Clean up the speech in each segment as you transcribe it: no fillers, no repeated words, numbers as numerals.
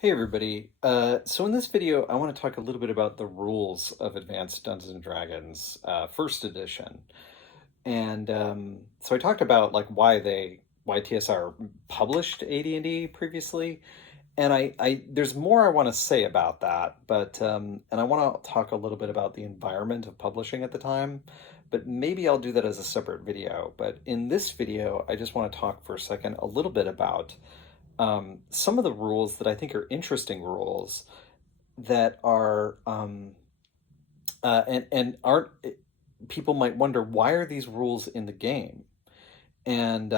Hey everybody. So in this video, I want to talk a little bit about the rules of Advanced Dungeons and Dragons, first edition. And so I talked about like why TSR published AD&D previously, and there's more I want to say about that, but and I want to talk a little bit about the environment of publishing at the time, but maybe I'll do that as a separate video. But in this video, I just want to talk for a second a little bit about some of the rules that I think are interesting rules that are and aren't people might wonder why are these rules in the game and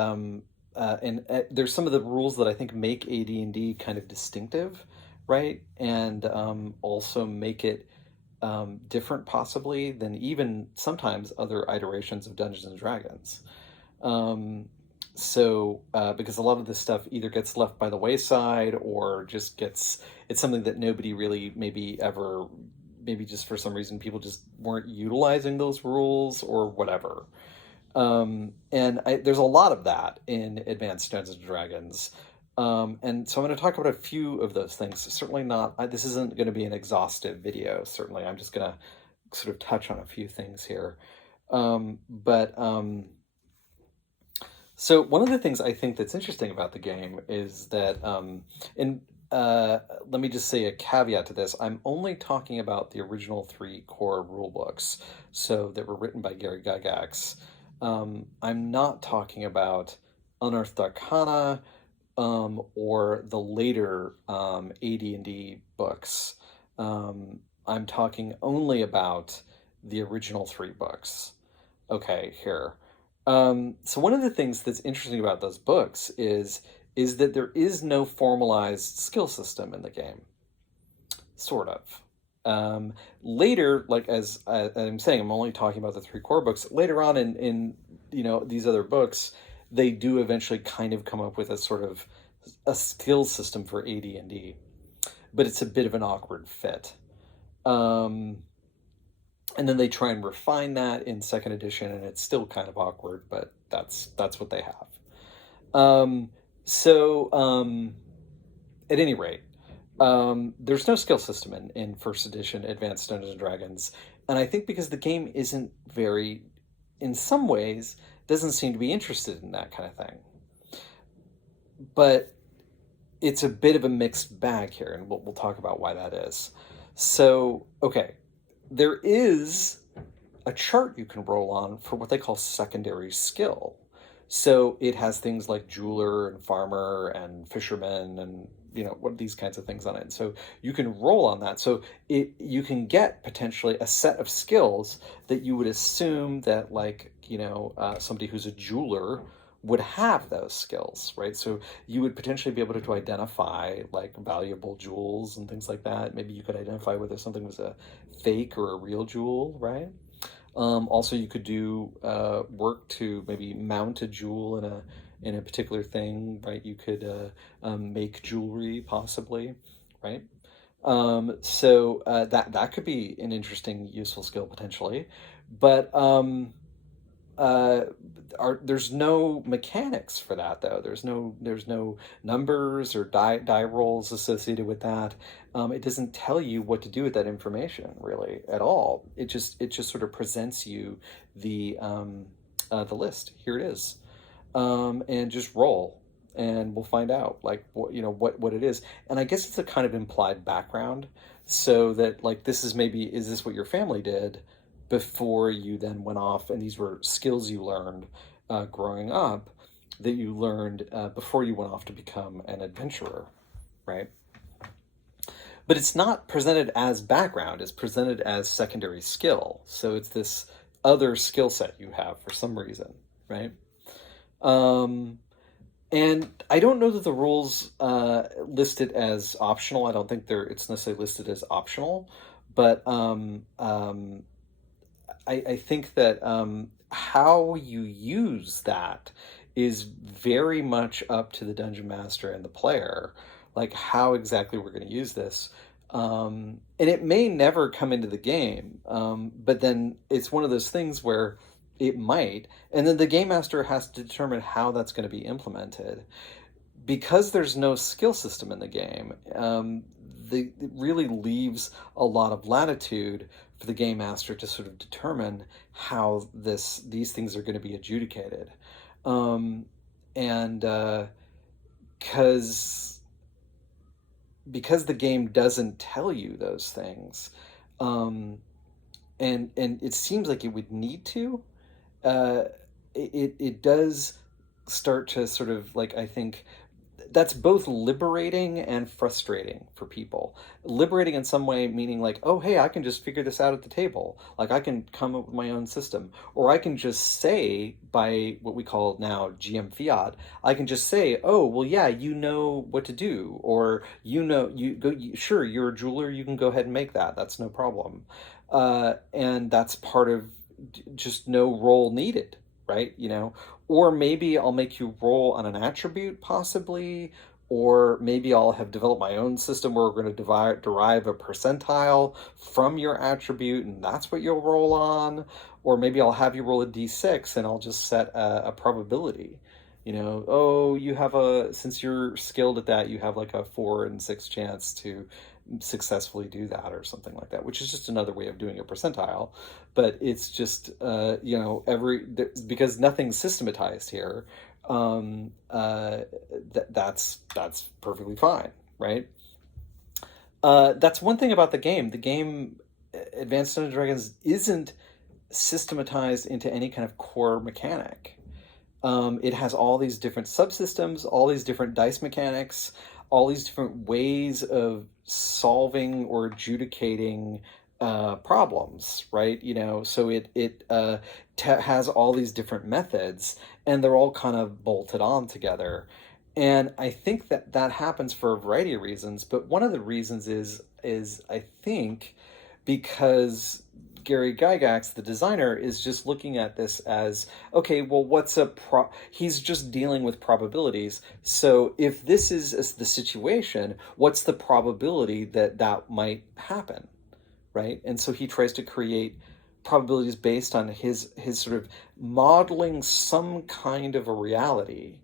there's some of the rules that I think make AD&D kind of distinctive, right? And also make it different possibly than even sometimes other iterations of Dungeons and Dragons. Um, because a lot of this stuff either gets left by the wayside or just it's something that nobody really maybe just for some reason people just weren't utilizing those rules or whatever. There's a lot of that in Advanced Dungeons and Dragons. And so I'm going to talk about a few of those things. Certainly not, this isn't going to be an exhaustive video, certainly. I'm just going to sort of touch on a few things here. But So one of the things I think that's interesting about the game is that, and let me just say a caveat to this. I'm only talking about the original three core rule books, so that were written by Gary Gygax. I'm not talking about Unearthed Arcana or the later AD&D books. I'm talking only about the original three books. Okay, here. So one of the things that's interesting about those books is that there is no formalized skill system in the game, sort of. Later, like as I'm saying, I'm only talking about the three core books. Later on in these other books, they do eventually kind of come up with a sort of a skill system for AD&D, but it's a bit of an awkward fit. And then they try and refine that in second edition, and it's still kind of awkward, but that's what they have. Um, so at any rate, there's no skill system in first edition Advanced Dungeons and Dragons, and I think because the game isn't very, in some ways, doesn't seem to be interested in that kind of thing. But it's a bit of a mixed bag here, and we'll talk about why that is. So, okay, there is a chart you can roll on for what they call secondary skill. So it has things like jeweler and farmer and fisherman and what these kinds of things on it. So you can roll on that. So you can get potentially a set of skills that you would assume that somebody who's a jeweler would have those skills, right? So you would potentially be able to identify like valuable jewels and things like that. Maybe you could identify whether something was a fake or a real jewel, right? Also, you could do work to maybe mount a jewel in a particular thing, right? You could make jewelry, possibly, right? That could be an interesting, useful skill potentially, but there's no mechanics for that though. There's no numbers or die rolls associated with that. It doesn't tell you what to do with that information really at all. It just sort of presents you the list. Here it is, and just roll, and we'll find out like what it is. And I guess it's a kind of implied background, so that like is this what your family did before you then went off, and these were skills you learned growing up that you learned before you went off to become an adventurer, right? But it's not presented as background, it's presented as secondary skill. So it's this other skill set you have for some reason, right? Um, and I don't know that the rules list it as optional. I don't think it's necessarily listed as optional, but I think that how you use that is very much up to the dungeon master and the player, like how exactly we're going to use this. And it may never come into the game, but then it's one of those things where it might, and then the game master has to determine how that's going to be implemented. because there's no skill system in the game, it really leaves a lot of latitude for the game master to sort of determine how these things are going to be adjudicated, um, and because because the game doesn't tell you those things, um, and it seems like it would need to. Uh, it does start to sort of, like, I think that's both liberating and frustrating for people. Liberating in some way, meaning like, oh, hey, I can just figure this out at the table. Like, I can come up with my own system. Or I can just say, by what we call now GM fiat, I can just say, oh, well, yeah, you know what to do. Or, you go, sure, you're a jeweler, you can go ahead and make that. That's no problem. And that's part of just no role needed, right? Or maybe I'll make you roll on an attribute, possibly, or maybe I'll have developed my own system where we're going to derive a percentile from your attribute, and that's what you'll roll on. Or maybe I'll have you roll a d6 and I'll just set a probability. Oh, since you're skilled at that, you have like a 4 in 6 chance to successfully do that, or something like that, which is just another way of doing a percentile. But it's just, because nothing's systematized here. That's perfectly fine, right? That's one thing about the game. The game, Advanced Dungeons and Dragons, isn't systematized into any kind of core mechanic. It has all these different subsystems, all these different dice mechanics, all these different ways of solving or adjudicating problems, right? So it has all these different methods, and they're all kind of bolted on together. And I think that happens for a variety of reasons, but one of the reasons is I think because Gary Gygax, the designer, is just looking at this as, okay, well, he's just dealing with probabilities. So if this is the situation, what's the probability that might happen, right? And so he tries to create probabilities based on his sort of modeling some kind of a reality,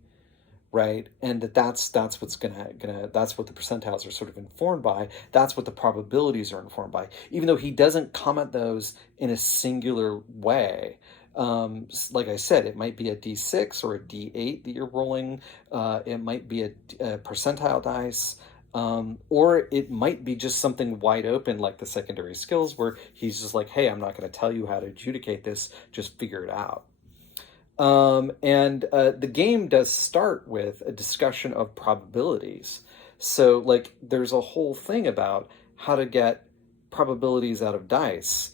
right? And that's what's gonna that's what the percentiles are sort of informed by. That's what the probabilities are informed by, even though he doesn't comment those in a singular way. Like I said, it might be a d6 or a d8 that you're rolling. It might be a percentile dice. Or it might be just something wide open, like the secondary skills, where he's just like, hey, I'm not going to tell you how to adjudicate this, just figure it out. And the game does start with a discussion of probabilities. So, like, there's a whole thing about how to get probabilities out of dice.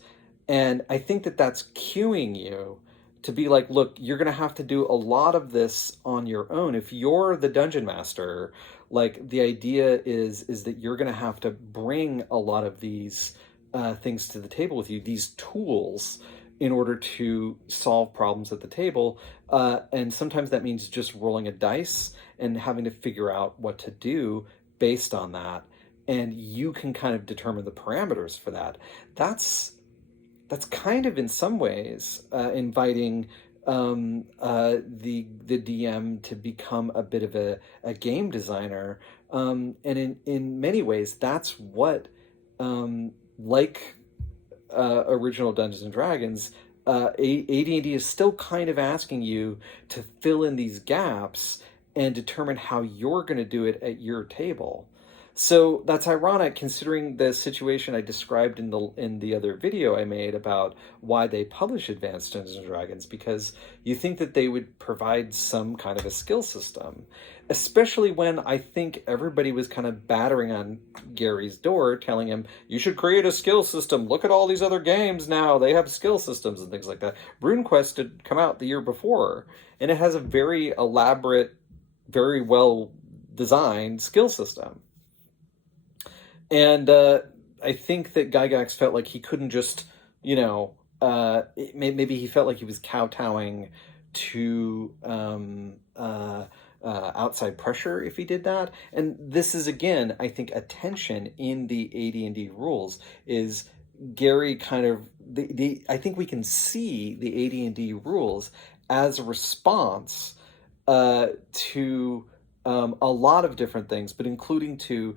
And I think that's cueing you to be like, look, you're going to have to do a lot of this on your own. If you're the dungeon master, like, the idea is that you're going to have to bring a lot of these things to the table with you, these tools, in order to solve problems at the table. And sometimes that means just rolling a dice and having to figure out what to do based on that. And you can kind of determine the parameters for that. That's kind of, in some ways, inviting the DM to become a bit of a game designer. And in many ways, that's what, like original Dungeons and Dragons, AD&D is still kind of asking you to fill in these gaps and determine how you're going to do it at your table. So that's ironic, considering the situation I described in the other video I made about why they publish Advanced Dungeons and Dragons, because you think that they would provide some kind of a skill system, especially when I think everybody was kind of battering on Gary's door, telling him, you should create a skill system. Look at all these other games now. They have skill systems and things like that. RuneQuest had come out the year before, and it has a very elaborate, very well designed skill system. And I think that Gygax felt like he couldn't just, maybe he felt like he was kowtowing to outside pressure if he did that. And this is, again, I think, a tension in the AD&D rules, is Gary kind of, I think we can see the AD&D rules as a response to a lot of different things, but including to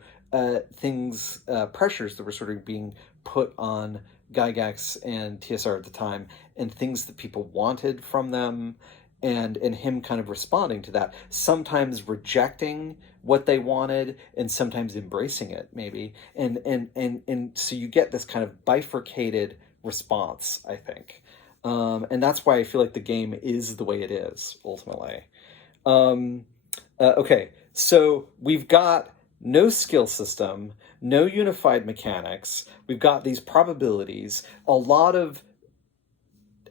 things, pressures that were sort of being put on Gygax and TSR at the time, and things that people wanted from them, and him kind of responding to that, sometimes rejecting what they wanted and sometimes embracing it, maybe. And so you get this kind of bifurcated response, I think. And that's why I feel like the game is the way it is, ultimately. Um, okay, so we've got no skill system, no unified mechanics. We've got these probabilities, a lot of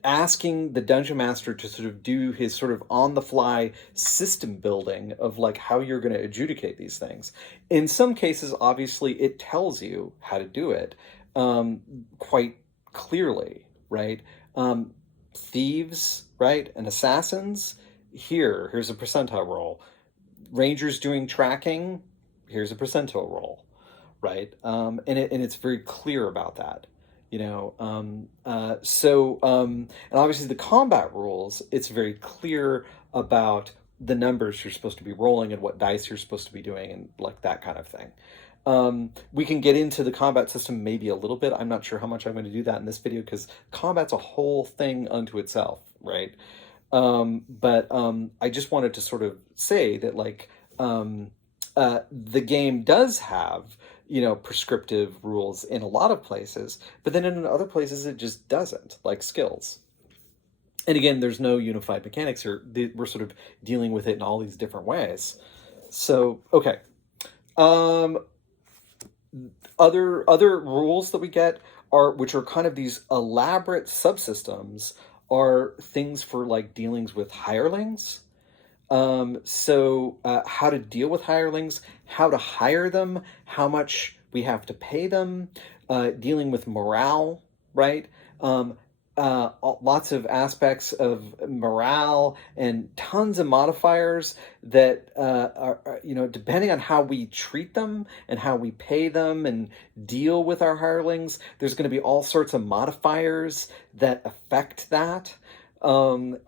asking the dungeon master to sort of do his sort of on the fly system building of like how you're going to adjudicate these things. In some cases, obviously, it tells you how to do it, quite clearly, right? Thieves, right, and assassins. Here's a percentile roll. Rangers doing tracking. Here's a percentile roll, right? And it's very clear about that. And obviously the combat rules, it's very clear about the numbers you're supposed to be rolling and what dice you're supposed to be doing and like that kind of thing. We can get into the combat system maybe a little bit. I'm not sure how much I'm going to do that in this video because combat's a whole thing unto itself, right? But I just wanted to sort of say that like the game does have prescriptive rules in a lot of places, but then in other places it just doesn't, like skills. And again, there's no unified mechanics here. We're sort of dealing with it in all these different ways. So, okay. Other rules that we get which are kind of these elaborate subsystems, are things for like dealings with hirelings. How to deal with hirelings, how to hire them, how much we have to pay them, dealing with morale, right? Lots of aspects of morale and tons of modifiers that depending on how we treat them and how we pay them and deal with our hirelings, there's going to be all sorts of modifiers that affect that. And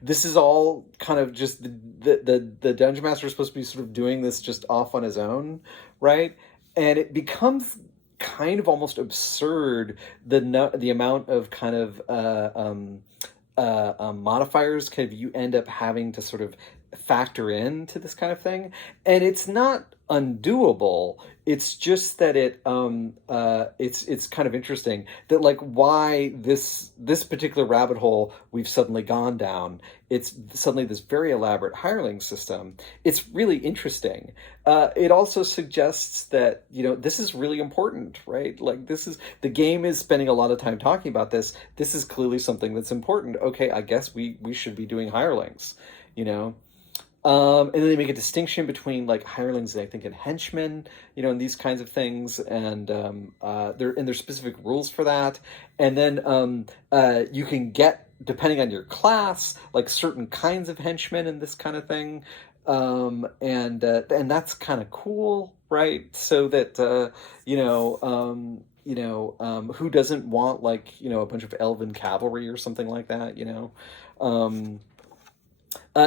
this is all kind of just the dungeon master is supposed to be sort of doing this just off on his own, right? And it becomes kind of almost absurd the amount of kind of modifiers kind of you end up having to sort of factor into this kind of thing, and it's not undoable. It's just that it's kind of interesting that like why this particular rabbit hole we've suddenly gone down. It's suddenly this very elaborate hireling system. It's really interesting. It also suggests that this is really important, right? Like the game is spending a lot of time talking about this. This is clearly something that's important. Okay, I guess we should be doing hirelings, and then they make a distinction between like hirelings, I think, and henchmen, and these kinds of things, and there's specific rules for that. And then you can get, depending on your class, like certain kinds of henchmen and this kind of thing, and that's kind of cool, right? So that who doesn't want like a bunch of elven cavalry or something like that,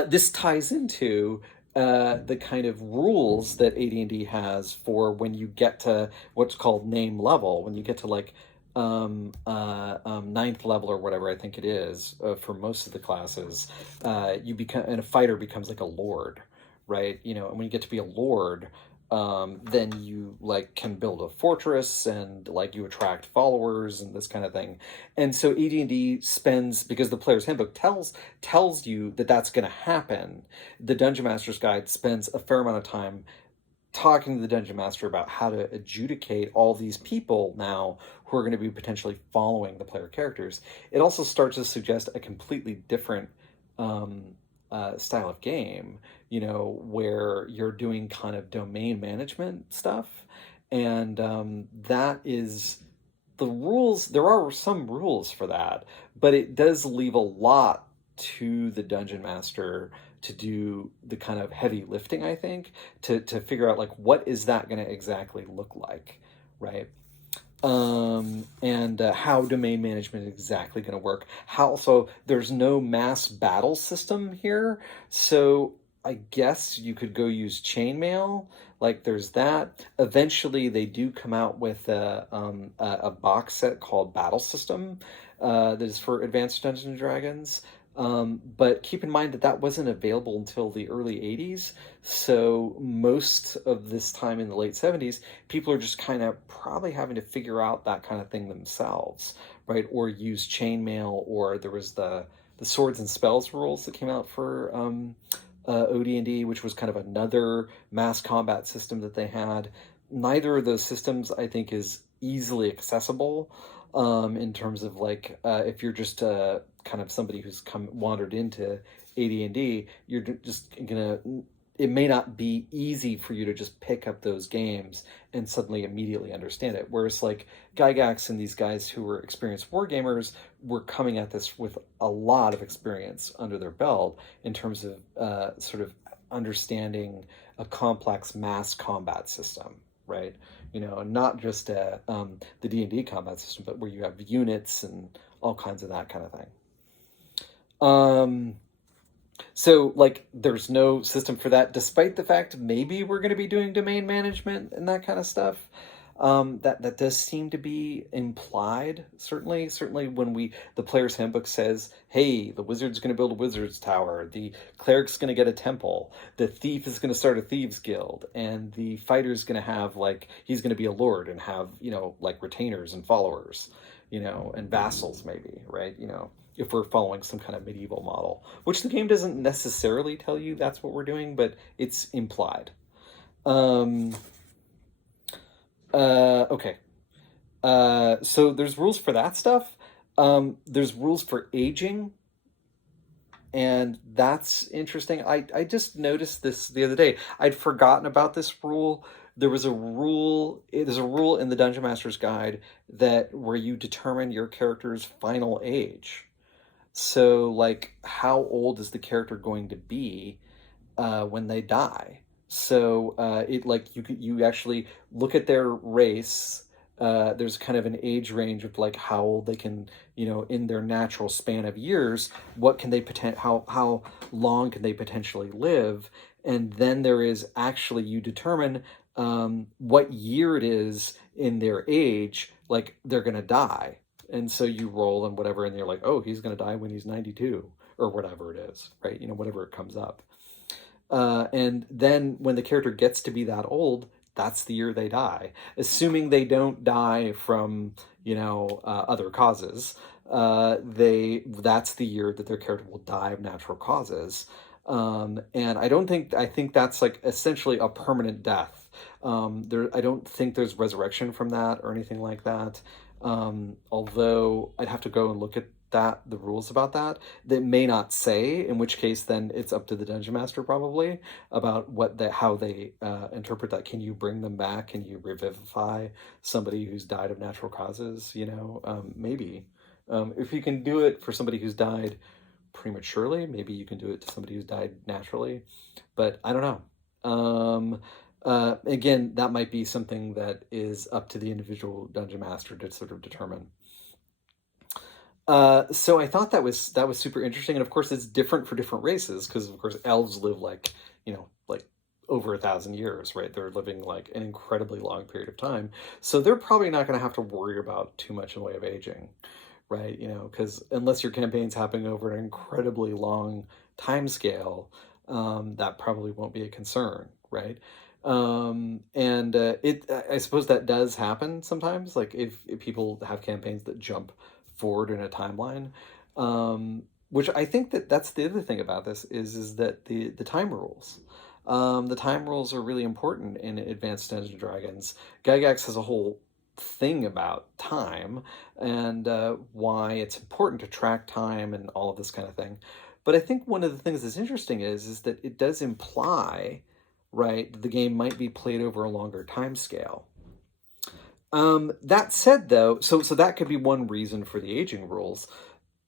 this ties into the kind of rules that AD&D has for when you get to what's called name level, when you get to like ninth level or whatever I think it is for most of the classes, you become, and a fighter becomes like a lord, right? And when you get to be a lord, then you like can build a fortress and like you attract followers and this kind of thing. And so AD&D spends, because the player's handbook tells you that that's going to happen, the Dungeon Master's Guide spends a fair amount of time talking to the Dungeon Master about how to adjudicate all these people now who are going to be potentially following the player characters. It also starts to suggest a completely different style of game, where you're doing kind of domain management stuff. And that is the rules. There are some rules for that, but it does leave a lot to the Dungeon Master to do the kind of heavy lifting, I think, to figure out like what is that going to exactly look like, right? And how domain management is exactly going to work. How, so there's no mass battle system here. So I guess you could go use chainmail. Like there's that. Eventually, they do come out with a box set called Battle System that is for Advanced Dungeons and Dragons. But keep in mind that that wasn't available until the early 80s. So most of this time in the late 70s, people are just kind of probably having to figure out that kind of thing themselves, right? Or use chainmail, or there was the swords and spells rules that came out for OD&D, which was kind of another mass combat system that they had. Neither of those systems, I think, is easily accessible in terms of like if you're just kind of somebody who's come wandered into AD&D, you're just gonna. It may not be easy for you to just pick up those games and suddenly immediately understand it. Whereas like Gygax and these guys who were experienced wargamers were coming at this with a lot of experience under their belt in terms of sort of understanding a complex mass combat system, right? You know, not just the D&D combat system, but where you have units and all kinds of that kind of thing. So, like, there's no system for that, despite the fact maybe we're going to be doing domain management and that kind of stuff. That does seem to be implied. Certainly, when the player's handbook says, "Hey, the wizard's going to build a wizard's tower, the cleric's going to get a temple, the thief is going to start a thieves guild, and the fighter's going to have like he's going to be a lord and have like retainers and followers, and vassals maybe, right? If we're following some kind of medieval model, which the game doesn't necessarily tell you that's what we're doing, but it's implied. Um, okay. So there's rules for that stuff. There's rules for aging, and that's interesting. I just noticed this the other day. I'd forgotten about this rule. There's a rule in the Dungeon Master's Guide that where you determine your character's final age. So, like, how old is the character going to be when they die? So, it like you actually look at their race. There's kind of an age range of like how old they can, in their natural span of years, what can they how long can they potentially live, and then there is actually you determine what year it is in their age, like they're gonna die. And so you roll and whatever, and you're like, oh, he's going to die when he's 92 or whatever it is, right? Whatever it comes up. And then when the character gets to be that old, that's the year they die, assuming they don't die from, other causes. That's the year that their character will die of natural causes. And I think that's like essentially a permanent death. I don't think there's resurrection from that or anything like that. Although I'd have to go and look at the rules about that. That may not say, in which case then it's up to the dungeon master probably about how they interpret that. Can you bring them back? Can you revivify somebody who's died of natural causes? Maybe. If you can do it for somebody who's died prematurely, maybe you can do it to somebody who's died naturally, but I don't know. Again, that might be something that is up to the individual dungeon master to sort of determine. So I thought that was super interesting, and of course it's different for different races because of course elves live like like over 1,000 years, right? They're living like an incredibly long period of time, so they're probably not going to have to worry about too much in the way of aging, right? Because unless your campaign's happening over an incredibly long time scale, that probably won't be a concern, right? And I suppose that does happen sometimes, like if people have campaigns that jump forward in a timeline, which I think that's the other thing about this is that the time rules. The time rules are really important in Advanced Dungeons and Dragons. Gygax has a whole thing about time and why it's important to track time and all of this kind of thing. But I think one of the things that's interesting is that it does imply, right, that the game might be played over a longer time scale. That said, though, so that could be one reason for the aging rules.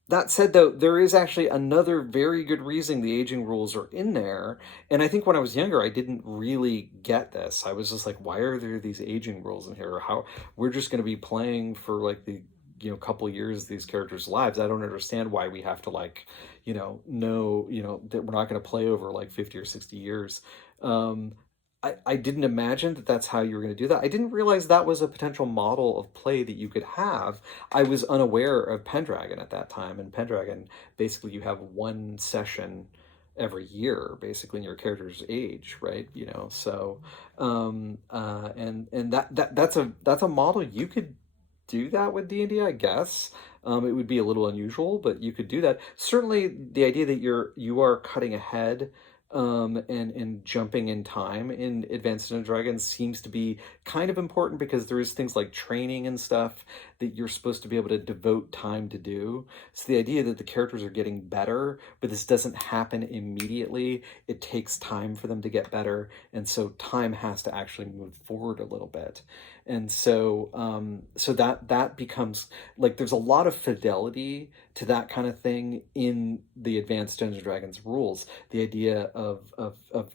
That said, though, there is actually another very good reason the aging rules are in there. And I think when I was younger, I didn't really get this. I was just like, why are there these aging rules in here? How we're just going to be playing for like the couple years of these characters' lives. I don't understand why we have to like, know, that we're not going to play over like 50 or 60 years. Um, I didn't imagine that that's how you were going to do that. I didn't realize that was a potential model of play that you could have. I was unaware of Pendragon at that time. And Pendragon, basically, you have one session every year, basically, in your character's age, right? So, and that's a model you could do that with D&D, I guess. It would be a little unusual, but you could do that. Certainly, the idea that you are cutting ahead, and jumping in time in Advanced Dungeons and Dragons seems to be kind of important, because there is things like training and stuff that you're supposed to be able to devote time to do. So the idea that the characters are getting better, but this doesn't happen immediately, it takes time for them to get better, and so time has to actually move forward a little bit. And so that becomes like, there's a lot of fidelity to that kind of thing in the Advanced Dungeons and Dragons rules. The idea of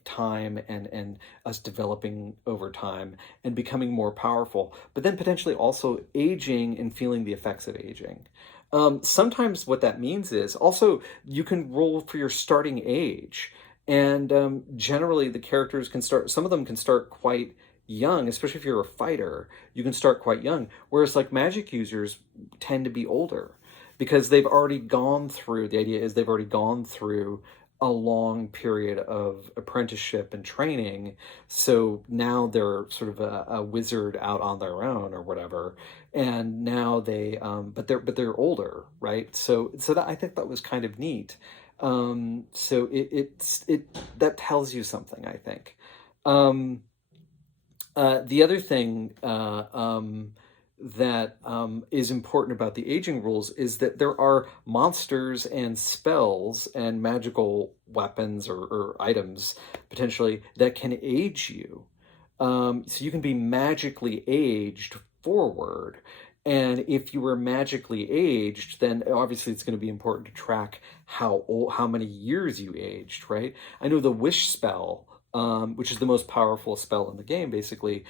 time, and us developing over time and becoming more powerful, but then potentially also aging and feeling the effects of aging. Sometimes what that means is also you can roll for your starting age, and generally the characters can start. Some of them can start quite young, especially if you're a fighter. You can start quite young, whereas like magic users tend to be older, because they've already gone through. The idea is they've already gone through a long period of apprenticeship and training, so now they're sort of a wizard out on their own or whatever, and now but they're older, right? So that, I think that was kind of neat. So it that tells you something, I think. um the other thing that is important about the aging rules is that there are monsters and spells and magical weapons, or items potentially, that can age you. So you can be magically aged forward. And if you were magically aged, then obviously it's going to be important to track how many years you aged, right? I know the wish spell, which is the most powerful spell in the game, basically,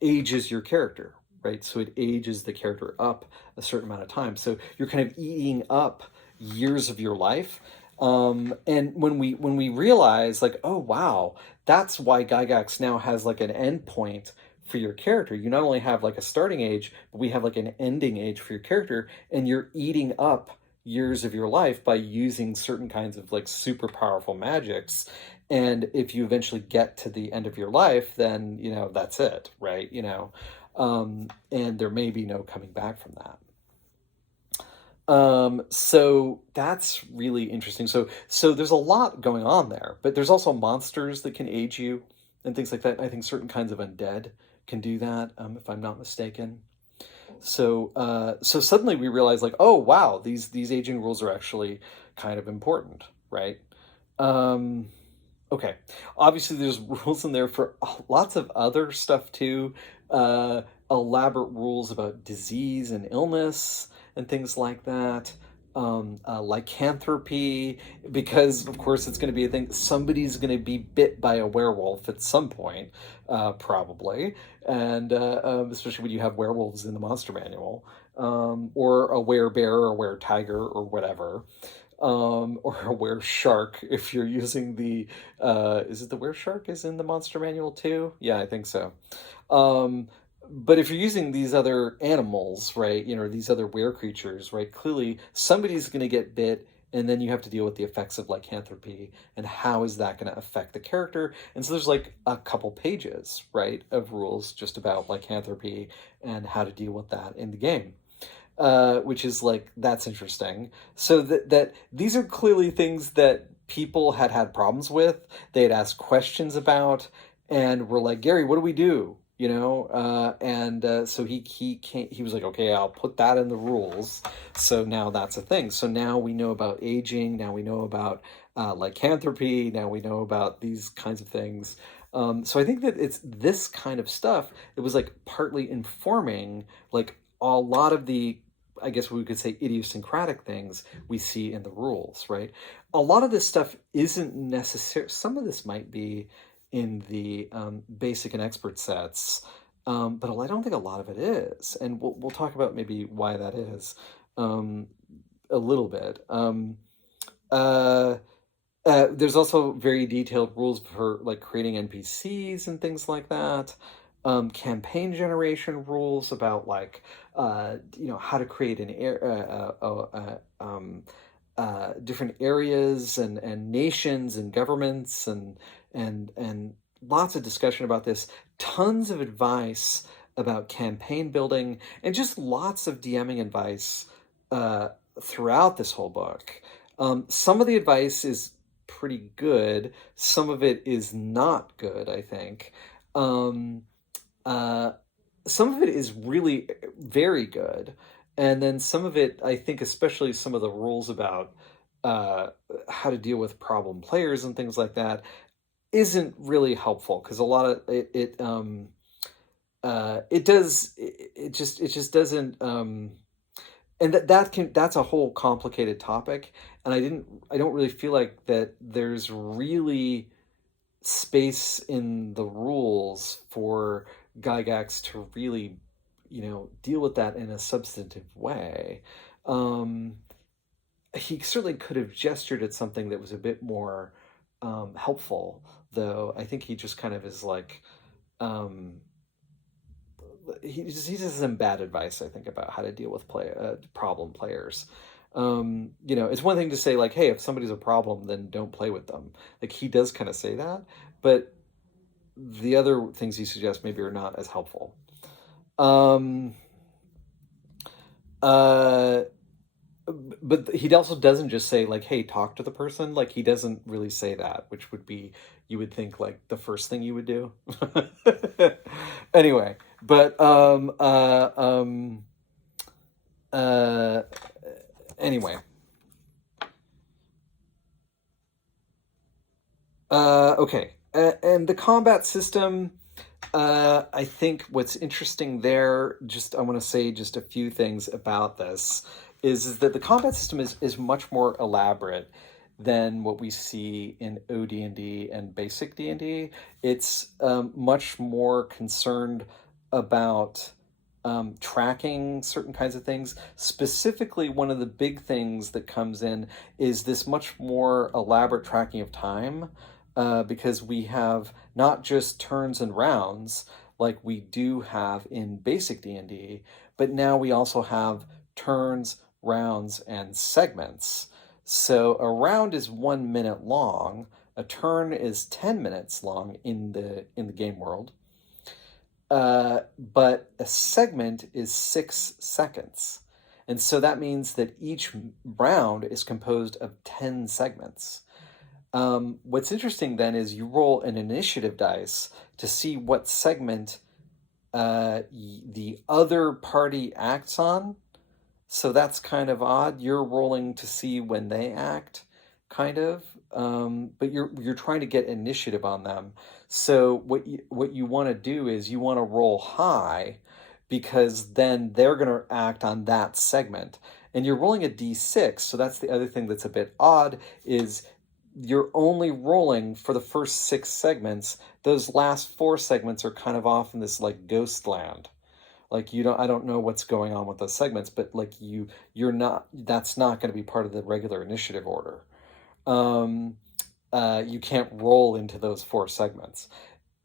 ages your character, right? So it ages the character up a certain amount of time. So you're kind of eating up years of your life. And when we realize, like, oh wow, that's why Gygax now has like an endpoint for your character. You not only have like a starting age, but we have like an ending age for your character, and you're eating up years of your life by using certain kinds of like super powerful magics. And if you eventually get to the end of your life, then that's it, right? And there may be no coming back from that. So that's really interesting. So there's a lot going on there, but there's also monsters that can age you and things like that. I think certain kinds of undead can do that, if I'm not mistaken. So suddenly we realize, like, oh wow, these aging rules are actually kind of important, right? Um, okay, obviously there's rules in there for lots of other stuff too. Elaborate rules about disease and illness and things like that. Lycanthropy, because of course it's going to be a thing. Somebody's going to be bit by a werewolf at some point, probably, and especially when you have werewolves in the monster manual, or a werebear or a were tiger or whatever, or a were shark if you're using the. Is it the were shark is in the monster manual too? Yeah, I think so. Um, but if you're using these other animals, right, these other were creatures, right, clearly somebody's going to get bit, and then you have to deal with the effects of lycanthropy, and how is that going to affect the character. And so there's like a couple pages, right, of rules just about lycanthropy and how to deal with that in the game. Which is like, that's interesting. So that these are clearly things that people had problems with. They had asked questions about, and were like, Gary, what do we do? And so he was like, okay, I'll put that in the rules. So now that's a thing. So now we know about aging. Now we know about lycanthropy. Now we know about these kinds of things. So I think that it's this kind of stuff that was like partly informing like a lot of the, I guess we could say, idiosyncratic things we see in the rules, right? A lot of this stuff isn't necessary. Some of this might be in the basic and expert sets, but I don't think a lot of it is, and we'll talk about maybe why that is um, a little bit. Uh, there's also very detailed rules for like creating NPCs and things like that. Campaign generation rules about like how to create an different areas and nations and governments and lots of discussion about this. Tons of advice about campaign building and just lots of DMing advice uh, throughout this whole book. Some of the advice is pretty good. Some of it is not good, I think. Um, uh, some of it is really very good. And then some of it, I think, especially some of the rules about uh, how to deal with problem players and things like that, isn't really helpful because a lot of it just doesn't and that's a whole complicated topic, and I don't really feel like that there's really space in the rules for Gygax to really deal with that in a substantive way. um he certainly could have gestured at something that was a bit more helpful, though I think he just kind of is like um he just has some bad advice, I think, about how to deal with problem players. It's one thing to say like, hey, if somebody's a problem, then don't play with them. Like he does kind of say that, but the other things he suggests maybe are not as helpful. Um, uh, but he also doesn't just say like, hey, talk to the person. Like he doesn't really say that, which would be, you would think, like the first thing you would do. Anyway, but uh anyway. Okay. And the combat system, I think what's interesting there, just I want to say just a few things about this, is that the combat system is much more elaborate than what we see in OD&D and basic D&D. It's much more concerned about tracking certain kinds of things. Specifically, one of the big things that comes in is this much more elaborate tracking of time, because we have not just turns and rounds like we do have in basic D&D, but now we also have turns, rounds, and segments. So a round is 1 minute long. A turn is 10 minutes long in the game world, but a segment is 6 seconds. And so that means that each round is composed of 10 segments. What's interesting then is you roll an initiative dice to see what segment the other party acts on. So that's kind of odd. You're rolling to see when they act, kind of, but you're trying to get initiative on them. So what you want to do is you want to roll high, because then they're going to act on that segment, and you're rolling a d6. So that's the other thing that's a bit odd, is you're only rolling for the first 6 segments. Those last 4 segments are kind of off in this like ghost land. Like I don't know what's going on with those segments, but like you're not, that's not going to be part of the regular initiative order. um you can't roll into those 4 segments.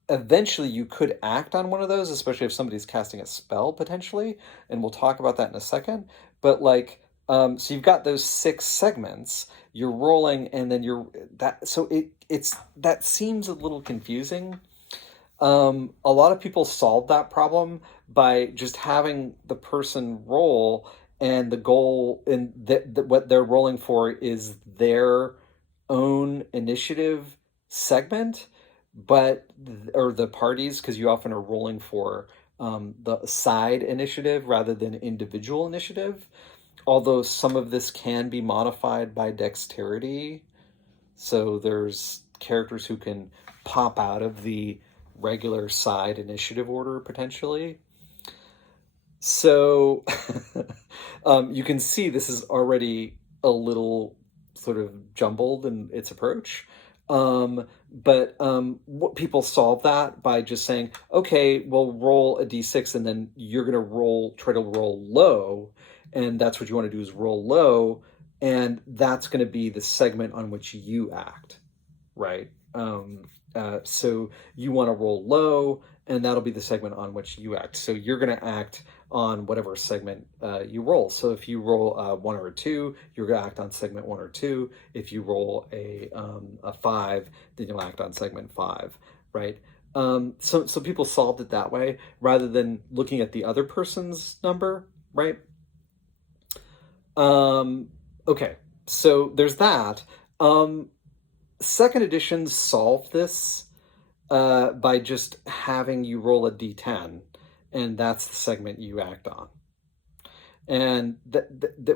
Eventually you could act on one of those, especially if somebody's casting a spell potentially, and we'll talk about that in a second. But like, so you've got those 6 segments, you're rolling, and then you're that, so it's that seems a little confusing. A lot of people solve that problem by just having the person roll, and the goal and that what they're rolling for is their own initiative segment, but or the parties, because you often are rolling for the side initiative rather than individual initiative. Although some of this can be modified by dexterity, so there's characters who can pop out of the regular side initiative order potentially. So you can see this is already a little sort of jumbled in its approach. What people solve that by just saying, okay, well, roll a d6, and then you're going to try to roll low, and that's what you want to do is roll low, and that's going to be the segment on which you act, right? So you want to roll low, and that'll be the segment on which you act. So you're going to act on whatever segment you roll. So if you roll a 1 or a 2, you're going to act on segment 1 or 2. If you roll a 5, then you'll act on segment 5, right? So people solved it that way rather than looking at the other person's number, right? Okay, so there's that. Second edition solved this by just having you roll a d10, and that's the segment you act on. And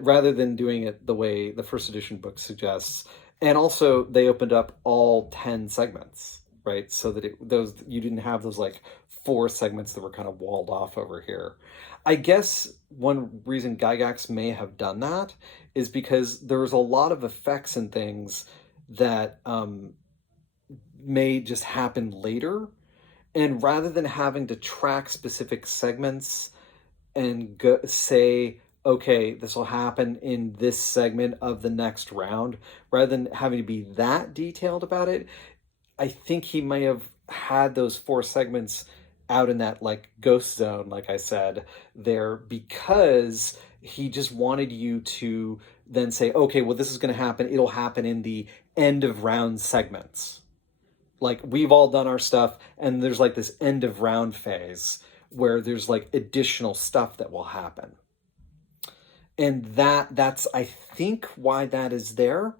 rather than doing it the way the first edition book suggests, and also they opened up all 10 segments, right? So that you didn't have those like 4 segments that were kind of walled off over here. I guess one reason Gygax may have done that is because there's a lot of effects and things that may just happen later. And rather than having to track specific segments and say, okay, this will happen in this segment of the next round, rather than having to be that detailed about it, I think he may have had those 4 segments out in that like ghost zone, like I said there, because he just wanted you to then say, okay, well, this is going to happen. It'll happen in the end of round segments. Like we've all done our stuff, and there's like this end of round phase where there's like additional stuff that will happen. And that's I think why that is there,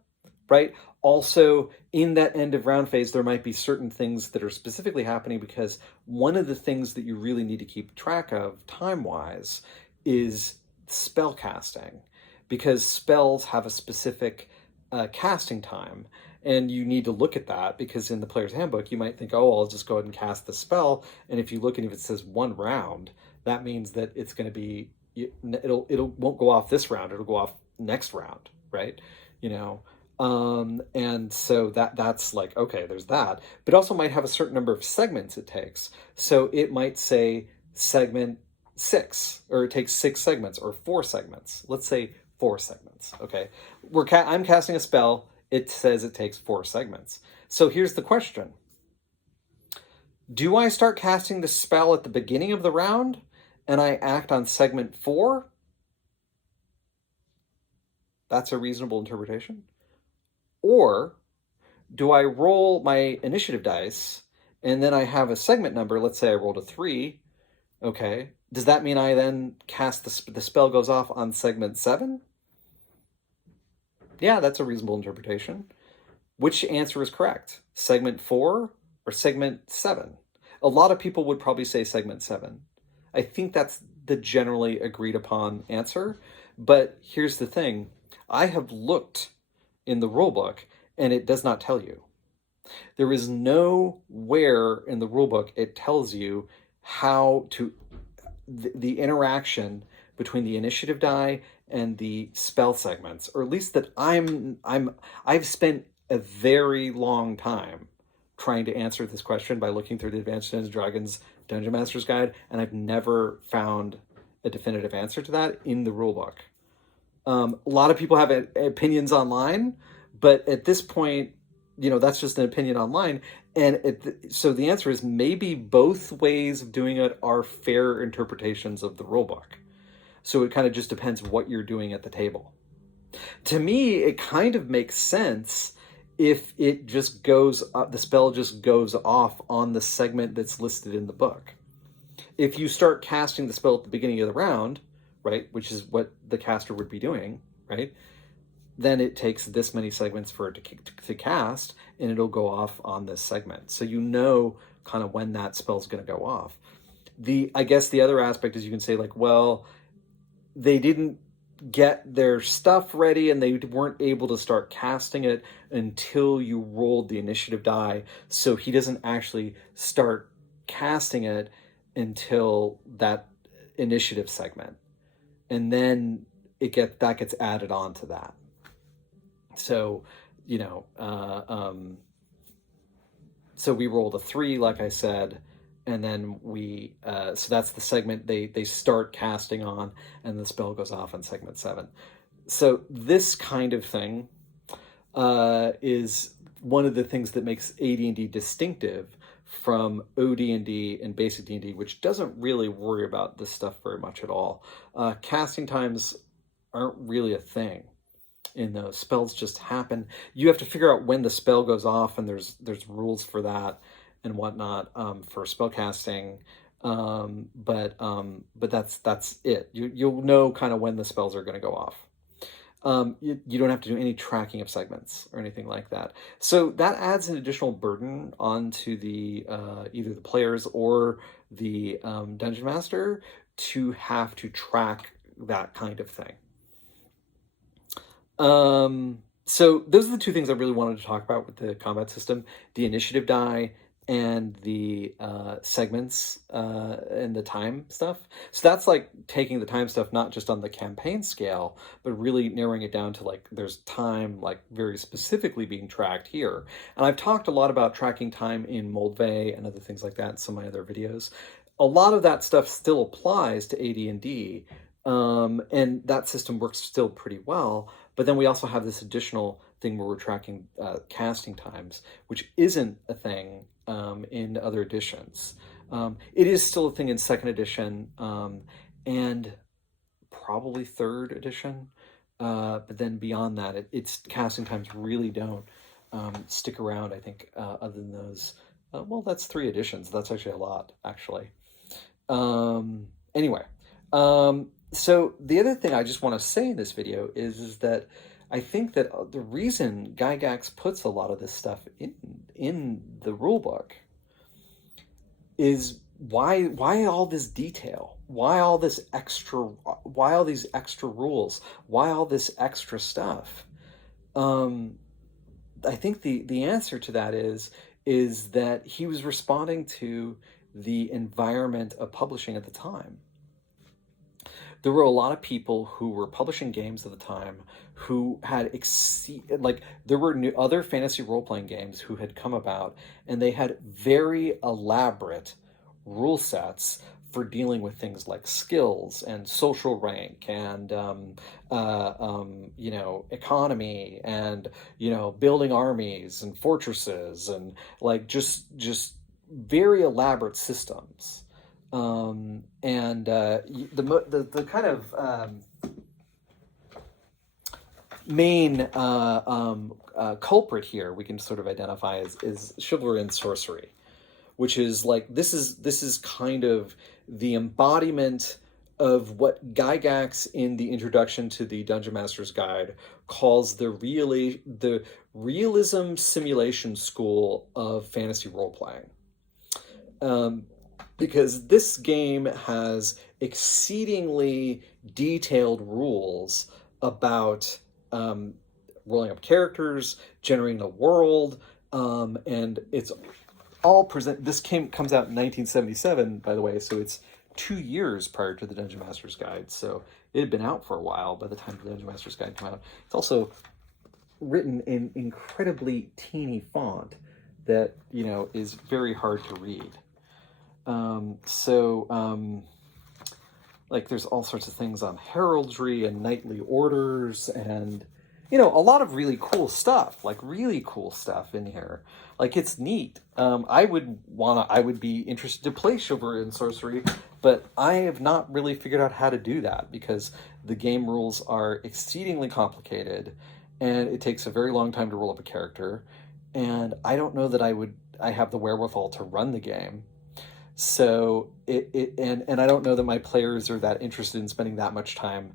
right? Also, in that end of round phase, there might be certain things that are specifically happening because one of the things that you really need to keep track of time-wise is spell casting, because spells have a specific casting time. And you need to look at that because in the player's handbook, you might think, oh, I'll just go ahead and cast the spell. And if you look and if it says 1 round, that means that it's going to be, it won't go off this round. It'll go off next round, right? And so that's like, okay, there's that. But it also might have a certain number of segments it takes. So it might say segment 6, or it takes 6 segments or 4 segments. Let's say 4 segments, okay? I'm casting a spell. It says it takes 4 segments. So here's the question. Do I start casting the spell at the beginning of the round and I act on segment 4? That's a reasonable interpretation. Or do I roll my initiative dice and then I have a segment number? Let's say I rolled a 3. Okay. Does that mean I then cast the spell goes off on segment 7? Yeah, that's a reasonable interpretation. Which answer is correct? Segment 4 or segment 7? A lot of people would probably say segment 7. I think that's the generally agreed upon answer. But here's the thing. I have looked in the rulebook and it does not tell you. There is nowhere in the rulebook it tells you how to the interaction between the initiative die and the spell segments, or at least that I've spent a very long time trying to answer this question by looking through the Advanced Dungeons and Dragons Dungeon Master's Guide, and I've never found a definitive answer to that in the rulebook. A lot of people have opinions online, but at this point, that's just an opinion online. And so the answer is maybe both ways of doing it are fair interpretations of the rulebook. So it kind of just depends what you're doing at the table. To me, it kind of makes sense if it just goes up, the spell just goes off on the segment that's listed in the book. If you start casting the spell at the beginning of the round, right, which is what the caster would be doing, right, then it takes this many segments for it to cast, and it'll go off on this segment. So kind of when that spell's going to go off. I guess the other aspect is you can say like, well, they didn't get their stuff ready and they weren't able to start casting it until you rolled the initiative die. So he doesn't actually start casting it until that initiative segment. And then that gets added on to that. So, So we rolled a 3, like I said, and then so that's the segment they start casting on, and the spell goes off in segment 7. So this kind of thing is one of the things that makes AD&D distinctive from OD&D and basic D&D, which doesn't really worry about this stuff very much at all. Casting times aren't really a thing in those. Spells just happen. You have to figure out when the spell goes off, and there's rules for that and whatnot for spell casting. But that's it. You'll know kind of when the spells are going to go off. You don't have to do any tracking of segments or anything like that. So that adds an additional burden onto the either the players or the dungeon master to have to track that kind of thing. So those are the two things I really wanted to talk about with the combat system: the initiative die and the segments and the time stuff. So that's like taking the time stuff not just on the campaign scale, but really narrowing it down to like there's time like very specifically being tracked here. And I've talked a lot about tracking time in Moldvay and other things like that in some of my other videos. A lot of that stuff still applies to AD&D, and that system works still pretty well. But then we also have this additional thing where we're tracking casting times, which isn't a thing in other editions. It is still a thing in 2nd edition and probably 3rd edition. But then beyond that, it's casting times really don't stick around, I think, other than those. Well, that's 3 editions. That's actually a lot, actually. Anyway, so the other thing I just want to say in this video is that I think that the reason Gygax puts a lot of this stuff in the rulebook is why all this detail? Why all these extra rules? Why all this extra stuff? I think the answer to that is that he was responding to the environment of publishing at the time. There were a lot of people who were publishing games at the time who had there were other fantasy role-playing games who had come about, and they had very elaborate rule sets for dealing with things like skills and social rank and economy and building armies and fortresses and like just very elaborate systems. The kind of main culprit here we can sort of identify is chivalry and sorcery, which is like this is kind of the embodiment of what Gygax in the introduction to the Dungeon Master's Guide calls the realism simulation school of fantasy role-playing. Because this game has exceedingly detailed rules about rolling up characters, generating a world, and it's all this comes out in 1977, by the way, so it's 2 years prior to the Dungeon Master's Guide, so it had been out for a while by the time the Dungeon Master's Guide came out. It's also written in incredibly teeny font that, is very hard to read. Like there's all sorts of things on heraldry and knightly orders and, a lot of really cool stuff in here. Like it's neat. I would be interested to play chivalry and sorcery, but I have not really figured out how to do that because the game rules are exceedingly complicated and it takes a very long time to roll up a character. And I don't know that I have the wherewithal to run the game. So and I don't know that my players are that interested in spending that much time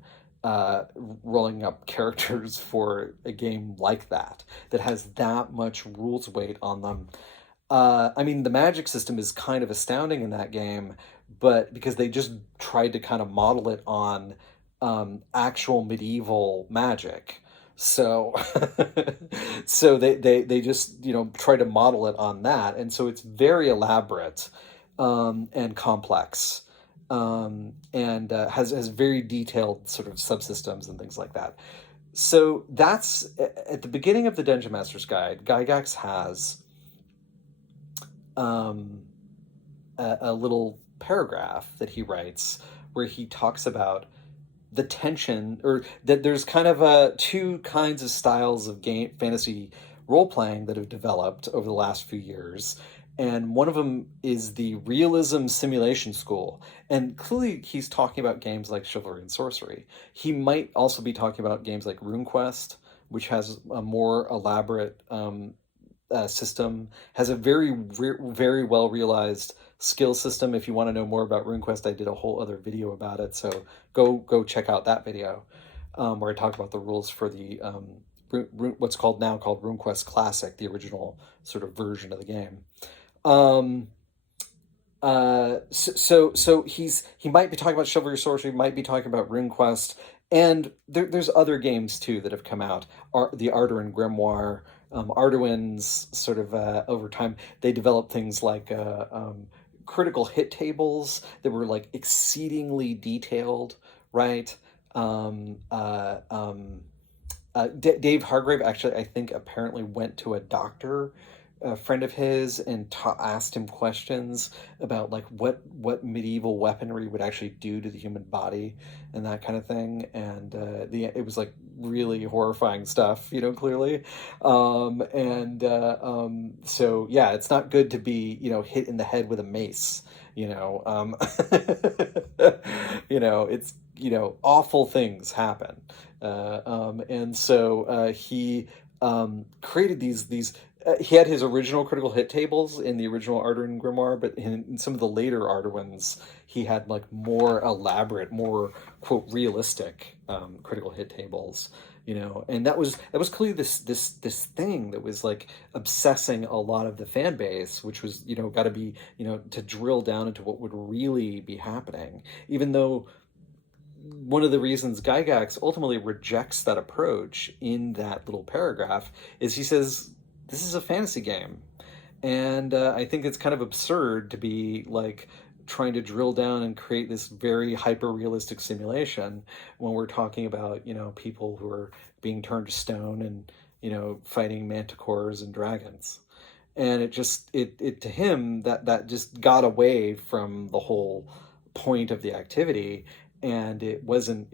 rolling up characters for a game like that has that much rules weight on them. I mean, the magic system is kind of astounding in that game, but because they just tried to kind of model it on actual medieval magic. So so they just try to model it on that, and so it's very elaborate and complex, and has very detailed sort of subsystems and things like that. So that's at the beginning of the Dungeon Master's Guide. Gygax has um, a little paragraph that he writes where he talks about the tension, or that there's kind of two kinds of styles of game fantasy role playing that have developed over the last few years. And one of them is the realism simulation school. And clearly, he's talking about games like Chivalry and Sorcery. He might also be talking about games like RuneQuest, which has a more elaborate system, has a very well realized skill system. If you want to know more about RuneQuest, I did a whole other video about it, so go check out that video, where I talk about the rules for the what's called RuneQuest Classic, the original sort of version of the game. Um, so he might be talking about Chivalry Sorcery, might be talking about RuneQuest, and there's other games too that have come out. The Arduin Grimoire, Arduin's sort of over time they developed things like critical hit tables that were like exceedingly detailed, right? Dave Hargrave actually, I think, apparently went to a doctor, a friend of his, and asked him questions about like what medieval weaponry would actually do to the human body and that kind of thing. And it was like really horrifying stuff, clearly. So yeah, it's not good to be hit in the head with a mace. It's awful things happen. And so he created these. He had his original critical hit tables in the original Arduin Grimoire, but in some of the later Arduins, he had like more elaborate, more quote realistic critical hit tables. And that was clearly this thing that was like obsessing a lot of the fan base, which was got to be to drill down into what would really be happening, even though one of the reasons Gygax ultimately rejects that approach in that little paragraph is he says, this is a fantasy game. And I think it's kind of absurd to be like trying to drill down and create this very hyper realistic simulation when we're talking about, people who are being turned to stone and, fighting manticores and dragons. And it to him that just got away from the whole point of the activity, and it wasn't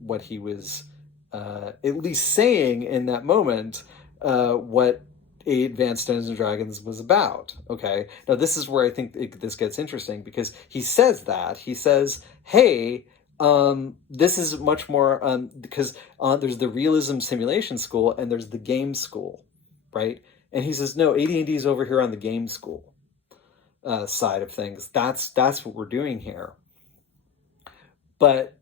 what he was at least saying in that moment, what Advanced Dungeons and Dragons was about. Okay, now this is where I think this gets interesting, because he says, "Hey, this is much more because there's the realism simulation school and there's the game school, right?" And he says, "No, AD&D is over here on the game school side of things. That's what we're doing here." But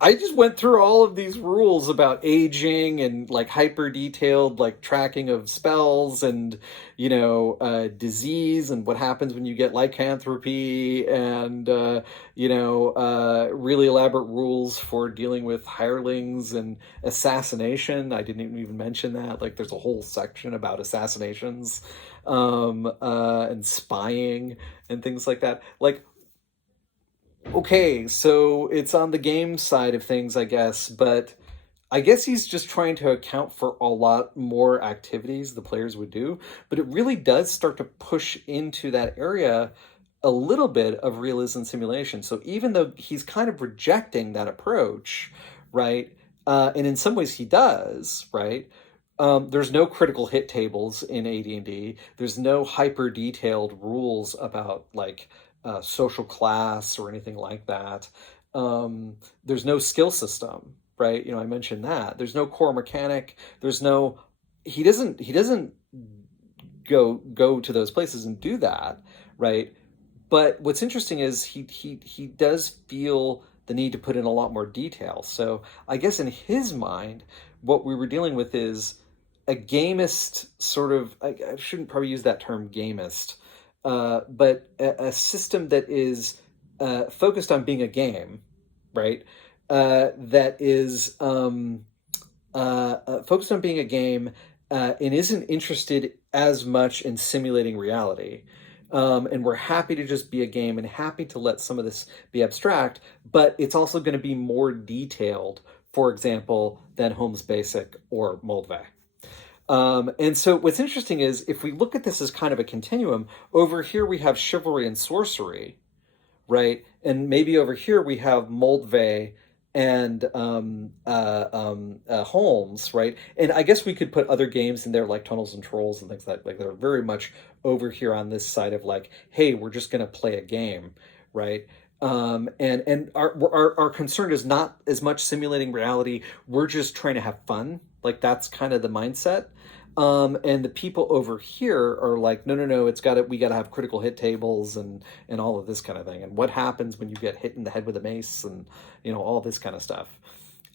I just went through all of these rules about aging and like hyper detailed like tracking of spells and disease and what happens when you get lycanthropy, and really elaborate rules for dealing with hirelings and assassination. I didn't even mention that. Like there's a whole section about assassinations, and spying and things like that. Like, okay, so it's on the game side of things, I guess, but I guess he's just trying to account for a lot more activities the players would do, but it really does start to push into that area a little bit of realism simulation. So even though he's kind of rejecting that approach, right? And in some ways he does, right? There's no critical hit tables in AD&D. There's no hyper detailed rules about like social class or anything like that. There's no skill system, right? I mentioned that. There's no core mechanic. There's no. He doesn't go to those places and do that, right? But what's interesting is he does feel the need to put in a lot more detail. So I guess in his mind, what we were dealing with is a gamist sort of. I shouldn't probably use that term gamist, but a system that is focused on being a game, right? That is focused on being a game, and isn't interested as much in simulating reality. And we're happy to just be a game and happy to let some of this be abstract, but it's also going to be more detailed, for example, than Holmes Basic or Moldvay. And so what's interesting is if we look at this as kind of a continuum, over here we have chivalry and sorcery, right? And maybe over here we have Moldvay and Holmes, right? And I guess we could put other games in there like Tunnels and Trolls and things like they're very much over here on this side of like, hey, we're just going to play a game, right? And our concern is not as much simulating reality. We're just trying to have fun. Like that's kind of the mindset. And the people over here are like, no, no, no, we got to have critical hit tables and all of this kind of thing. And what happens when you get hit in the head with a mace and, all this kind of stuff.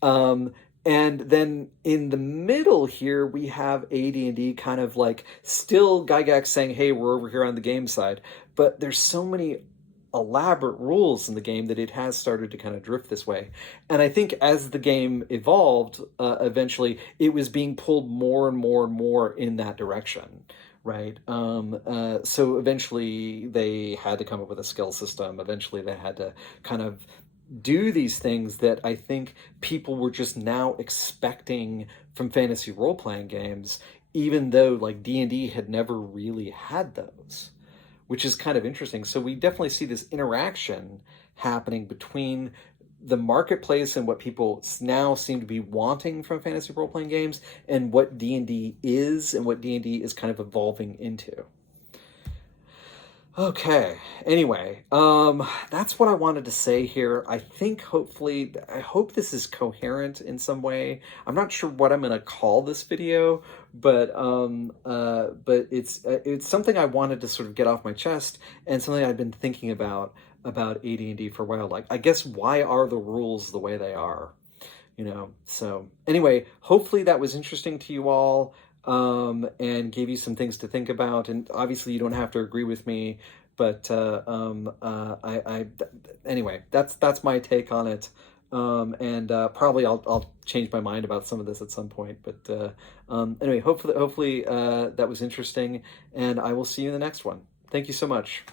And then in the middle here, we have AD&D kind of like still Gygax saying, hey, we're over here on the game side. But there's so many elaborate rules in the game that it has started to kind of drift this way. And I think as the game evolved, eventually it was being pulled more and more and more in that direction, right? So eventually they had to come up with a skill system. Eventually they had to kind of do these things that I think people were just now expecting from fantasy role-playing games, even though like D&D had never really had those, which is kind of interesting. So we definitely see this interaction happening between the marketplace and what people now seem to be wanting from fantasy role-playing games and what D&D is and what D&D is kind of evolving into. Okay, anyway, that's what I wanted to say here. I hope this is coherent in some way. I'm not sure what I'm going to call this video, but it's something I wanted to sort of get off my chest and something I've been thinking about AD&D for a while. Like, I guess, why are the rules the way they are? So anyway, hopefully that was interesting to you all. And gave you some things to think about. And obviously, you don't have to agree with me, but anyway, that's my take on it. And probably I'll change my mind about some of this at some point. But anyway, hopefully that was interesting, and I will see you in the next one. Thank you so much.